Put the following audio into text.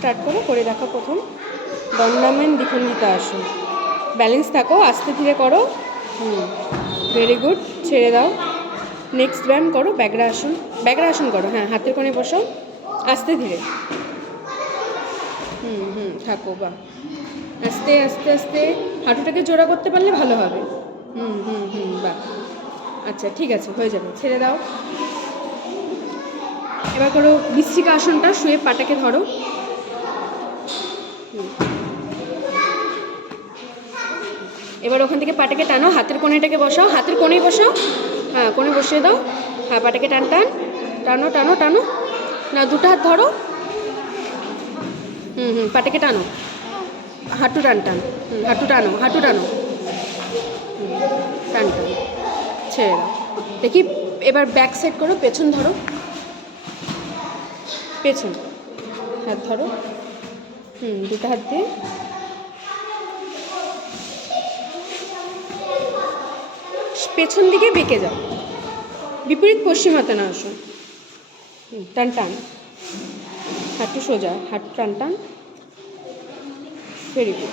Start করো, করে দেখো প্রথম দণ্ডায়মান দ্বিখণ্ডিত আসন। ব্যালেন্স থাকো, আস্তে ধীরে করো। ভেরি গুড, ছেড়ে দাও। নেক্সট ব্যায়াম করো ব্যাঘ্র আসন। ব্যাঘ্র আসন করো, হ্যাঁ, হাতের কোণে বসো, আস্তে ধীরে। থাকো, বা আস্তে আস্তে আস্তে হাঁটুটাকে জোড়া করতে পারলে ভালো হবে। বাহ, আচ্ছা ঠিক আছে, হয়ে যাবে, ছেড়ে দাও। এবার করো বিস্ত্রিকা আসনটা, শুয়ে পাটাকে ধরো। এবার ওখান থেকে পাটাকে টানো, হাতের কোণেটাকে বসাও, হাতের কোণেই বসাও, হ্যাঁ কোণে বসিয়ে দাও। হ্যাঁ, পাটাকে টান টান, টানো টানো টানো, না দুটো হাত ধরো। পাটাকে টানো, হাঁটু টান টান, হাঁটু টানো, হাঁটু টানো, টান টান, ছেড়ে দাও। দেখি এবার ব্যাক সাইড করো, পেছন ধরো, পেছন হাত ধরো, দুটো হাত দিয়ে পেছন দিকে বেঁকে যাও, বিপরীত পশ্চিমাতানা আসন। টান টান, হাঁটু সোজা, হাঁটু টান টান, ভেরি গুড।